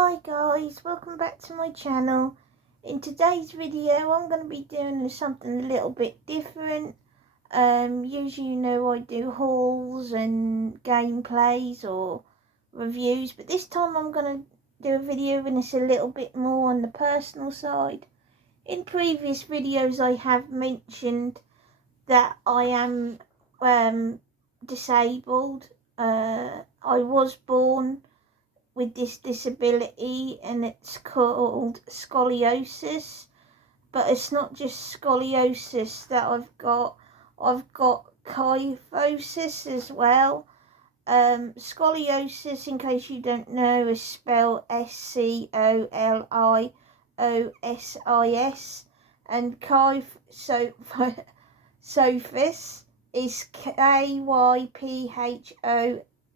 Hi guys, welcome back to my channel. In today's video I'm going to be doing something a little bit different. Usually I do hauls and gameplays or reviews, but this time I'm going to do a video and it's a little bit more on the personal side. In previous videos I have mentioned that I am disabled. I was born with this disability and it's called scoliosis, but it's not just scoliosis that I've got kyphosis as well. Scoliosis, in case you don't know, is spelled Scoliosis, and kyphosis is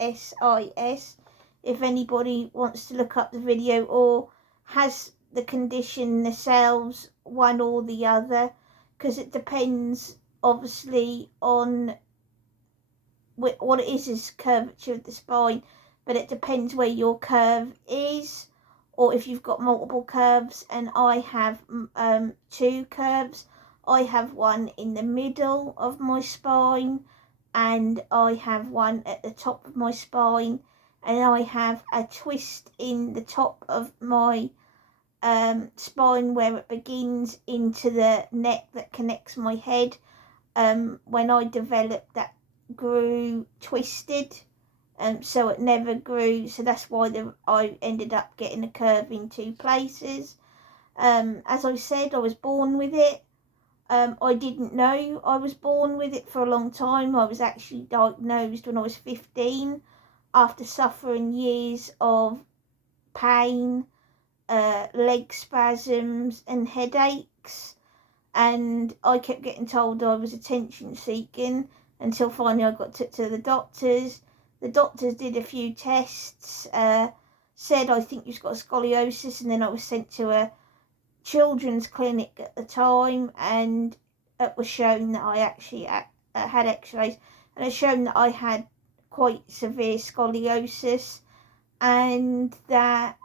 Kyphosis. If anybody wants to look up the video or has the condition themselves, one or the other, because it depends obviously on what it is curvature of the spine, but it depends where your curve is, or if you've got multiple curves. And I have two curves. I have one in the middle of my spine, and I have one at the top of my spine, and I have a twist in the top of my spine where it begins into the neck that connects my head. When I developed that, grew twisted, so it never grew, so that's why I ended up getting a curve in two places. As I said, I was born with it. I didn't know I was born with it for a long time. I was actually diagnosed when I was 15 after suffering years of pain, leg spasms and headaches, and I kept getting told I was attention seeking until finally I got to the doctors. The doctors did a few tests, said I think you've got scoliosis, and then I was sent to a children's clinic at the time, and it was shown that I actually had x-rays, and it shown that I had quite severe scoliosis, and that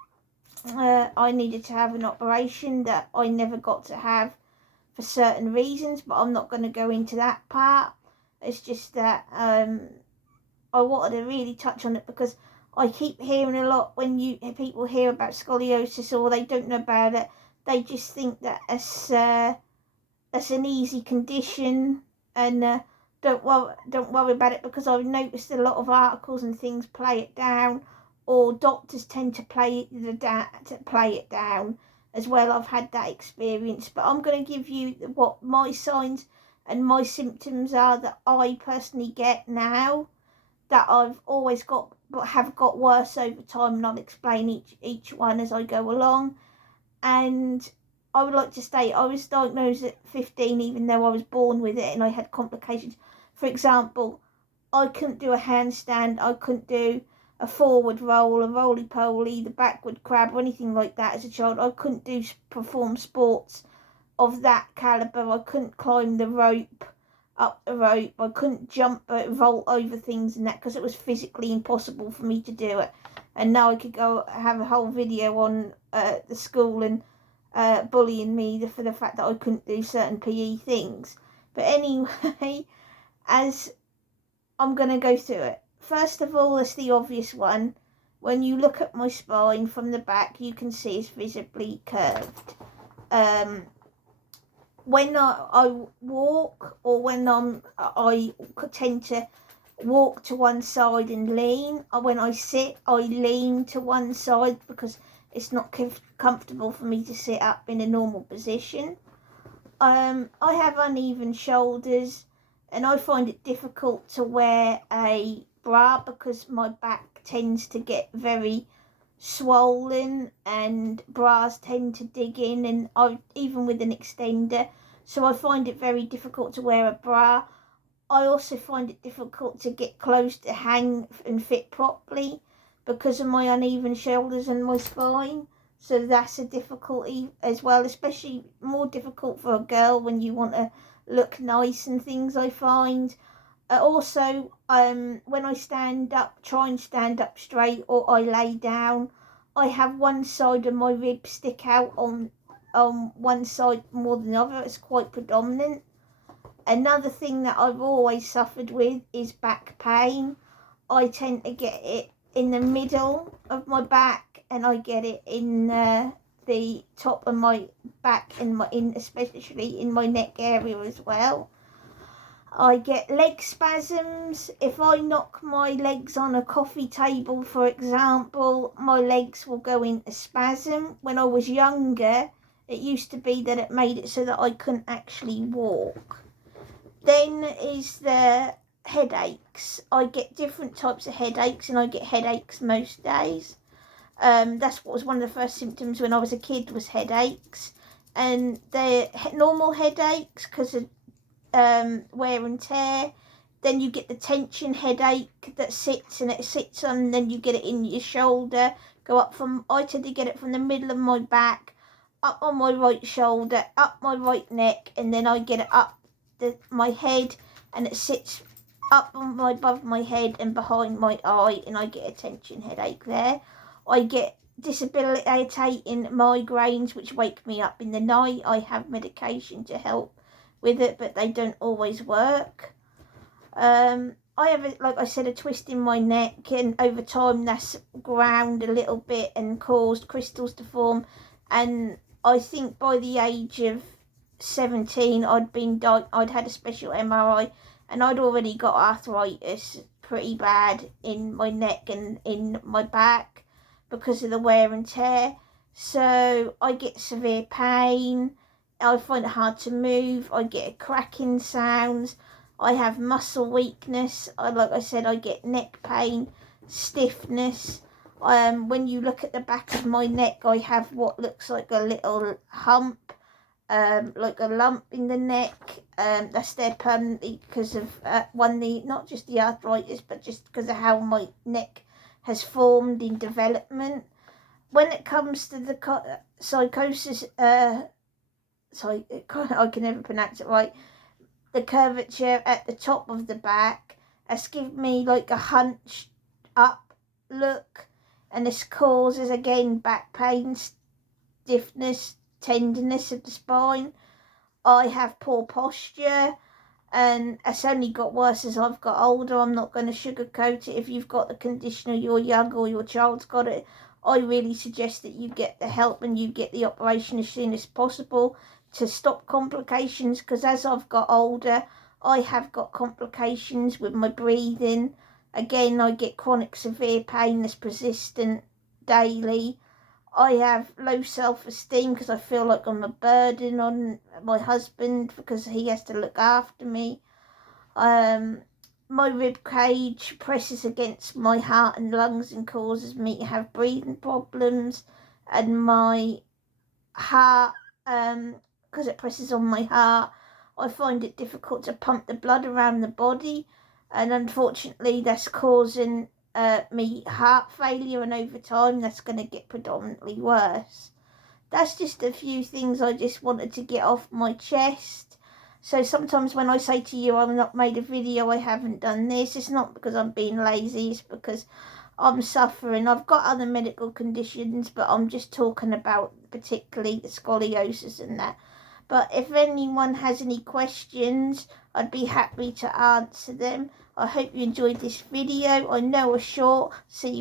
I needed to have an operation that I never got to have for certain reasons, but I'm not going to go into that part. It's just that I wanted to really touch on it because I keep hearing a lot when people hear about scoliosis or they don't know about it, they just think that it's an easy condition, and don't worry about it, because I've noticed a lot of articles and things play it down, or doctors tend to play it down as well. I've had that experience, but I'm going to give you what my signs and my symptoms are that I personally get now, that I've always got but have got worse over time, and I'll explain each one as I go along. And I would like to state I was diagnosed at 15 even though I was born with it, and I had complications. For example, I couldn't do a handstand, I couldn't do a forward roll, a roly-poly, the backward crab, or anything like that as a child. I couldn't perform sports of that calibre. I couldn't climb up the rope. I couldn't jump, vault over things and that, because it was physically impossible for me to do it. And now I could go have a whole video on the school and bullying me for the fact that I couldn't do certain PE things. But anyway, as I'm going to go through it. First of all, it's the obvious one. When you look at my spine from the back, you can see it's visibly curved. When I walk, or when I tend to walk to one side and lean, or when I sit, I lean to one side because it's not comfortable for me to sit up in a normal position. I have uneven shoulders, and I find it difficult to wear a bra because my back tends to get very swollen and bras tend to dig in, and even with an extender, so I find it very difficult to wear a bra. I also find it difficult to get clothes to hang and fit properly because of my uneven shoulders and my spine. So that's a difficulty as well, especially more difficult for a girl when you want to look nice and things, I find. Also, when I stand up, try and stand up straight, or I lay down, I have one side of my rib stick out on one side more than the other. It's quite predominant. Another thing that I've always suffered with is back pain. I tend to get it in the middle of my back, and I get it in the top of my back, especially in my neck area as well. I get leg spasms. If I knock my legs on a coffee table, for example, my legs will go into spasm. When I was younger, it used to be that it made it so that I couldn't actually walk. Then is the headaches. I get different types of headaches, and I get headaches most days. That's what was one of the first symptoms when I was a kid, was headaches. And they're normal headaches because of wear and tear. Then you get the tension headache that sits on, and then you get it in your shoulder. I tend to get it from the middle of my back, up on my right shoulder, up my right neck, and then I get it up my head, and it sits up above my head and behind my eye, and I get a tension headache there. I get debilitating migraines which wake me up in the night. I have medication to help with it, but they don't always work. I have, like I said, a twist in my neck, and over time that's ground a little bit and caused crystals to form. And I think by the age of 17, I'd had a special MRI, and I'd already got arthritis pretty bad in my neck and in my back because of the wear and tear. So I get severe pain. I find it hard to move. I get cracking sounds. I have muscle weakness. Like I said, I get neck pain, stiffness. When you look at the back of my neck, I have what looks like a little hump, like a lump in the neck. That's there permanently because of not just the arthritis, but just because of how my neck has formed in development. When it comes to the psychosis, I can never pronounce it right. The curvature at the top of the back has given me like a hunched up look, and this causes again back pain, stiffness, tenderness of the spine. I have poor posture, and it's only got worse as I've got older. I'm not going to sugarcoat it. If you've got the condition, or you're young, or your child's got it, I really suggest that you get the help and you get the operation as soon as possible to stop complications, because as I've got older, I have got complications with my breathing. Again, I get chronic severe pain that's persistent daily. I have low self-esteem because I feel like I'm a burden on my husband because he has to look after me. My rib cage presses against my heart and lungs and causes me to have breathing problems, and my heart, because it presses on my heart, I find it difficult to pump the blood around the body, and unfortunately that's causing me heart failure, and over time that's going to get predominantly worse. That's just a few things I just wanted to get off my chest. So sometimes when I say to you I've not made a video, I haven't done this, it's not because I'm being lazy, it's because I'm suffering. I've got other medical conditions, but I'm just talking about particularly the scoliosis and that. But if anyone has any questions, I'd be happy to answer them. I hope you enjoyed this video. I know a short. See you.